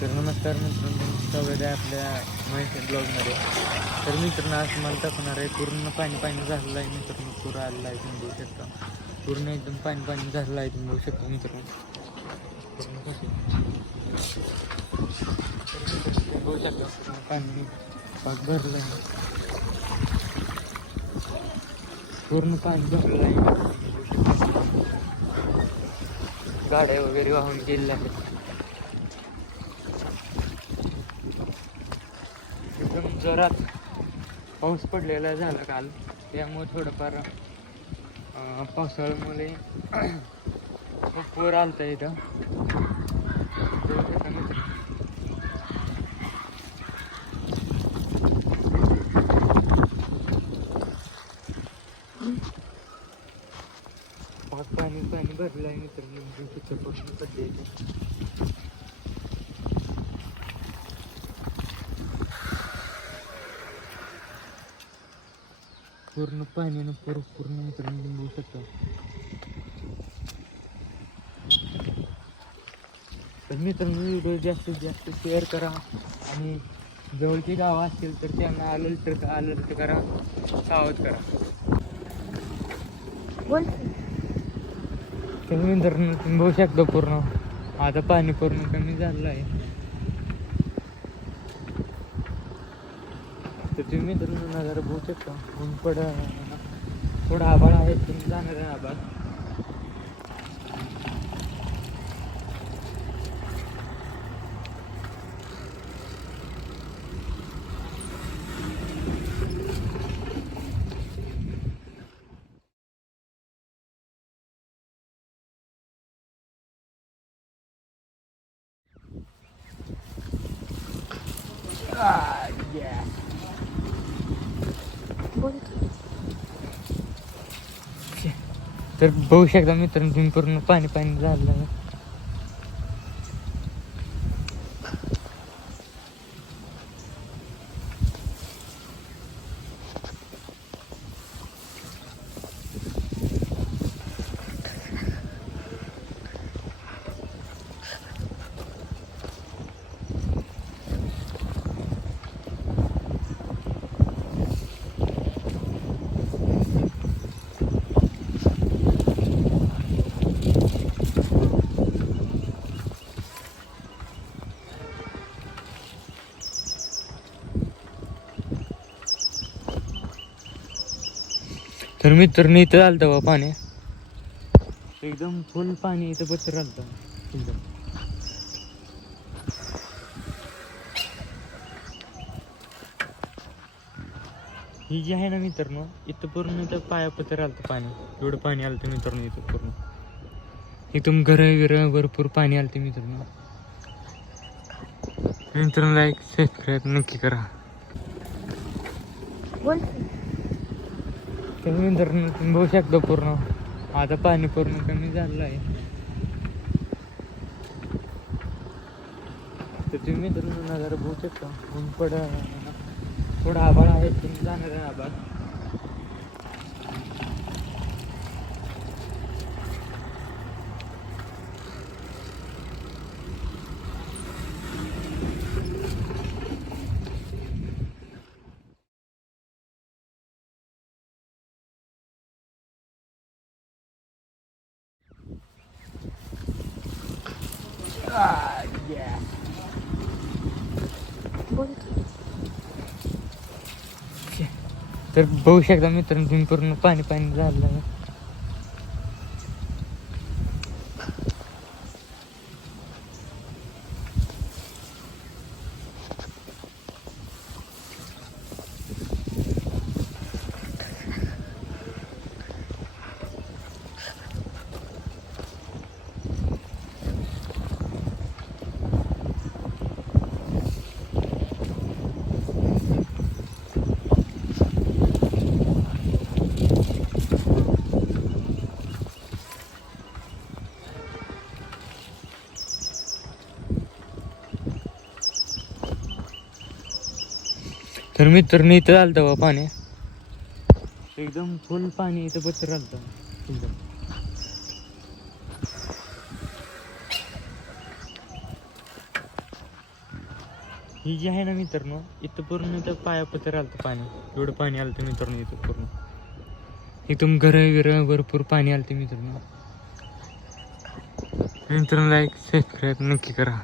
तर नमस्कार मित्रांनो, स्वागत आहे आपल्या महेश ब्लॉगमध्ये. तर मित्रांनो, आज मला दाखवणार आहे पूर्ण पाणी झालेलं आहे मित्रांनो. पूर आलेला आहे, तुम्ही बघू शकता. पूर्ण एकदम पाणी झालेलं आहे, तुम्ही बघू शकता मित्रांनो. पूर्ण बघू शकता पूर्ण पाणी पाक भरलं आहे. पूर्ण पाणी भरलेलं आहे, गाड्या वगैरे वाहून गेलेल्या आहेत. एकदम जोरात पाऊस पडलेला झाला काल, त्यामुळे थोडंफार पावसाळ्यामुळे खूप पूर आलता इथं. पाणी भरलं आहे मित्रांनो, तिथं पूर्ण पडले. पूर्ण पाण्यानं पूर्ण मित्रांनो बघू शकता. तर मित्रांनो, व्हिडिओ जास्तीत जास्त शेअर करा आणि जवळची गावं असतील तर त्यांना अलर्ट करा, सावध करा. तर मित्रांनो, तुम्ही बघू शकता पूर्ण आता पाणी पूर्ण कमी झालेलं आहे. तर तुम्ही मित्रांनो नजारा बघू शकता. ऊन थोडं आभाळ आहे, तुम्ही जाणार आहे आभाळ. तर बघू शकता मित्रांनो, तुम्ही पूर्ण पाणी झालं आहे. तर मित्रांनो, इथं आलं तेव्हा पाणी एकदम फुल पाणी इथं बसर आलं एकदम. ही जी आहे ना मित्रांनो, इथं पूर्ण इथं पायापत्र आलं पाणी. एवढं पाणी आलं मित्रांनो इथं पूर्ण. इथून घर भरपूर पाणी आलं मित्रांनो. मित्रांनो, लाईक सबस्क्राईब नक्की करा. तर मित्रांनो, तुम्ही बघू शकता पूर्ण आता पाणी पूर्ण कमी झालेलं आहे. तर तुम्ही मित्रांनो नजारा बघू शकता. ऊन थोडं आभाळ आहे, तुम्ही जाणार आहे आभाळ. तर बघू शकता मित्रांनो, तुम्ही पूर्ण पाणी झालेलं आहे. तर मित्रांनो, इथं आलं तेव्हा पाणी एकदम फुल पाणी इथं बसर आलं एकदम. ही जी आहे ना मित्रांनो, इथं पूर्ण तर पायापत्र आलं होतं पाणी, एवढं पाणी आलं होतं मित्रांनो इथं पूर्ण. इथून घरं भरपूर पाणी आलं होतं मित्रांनो. मित्रांनो लाईक सबस्क्राईब नक्की करा.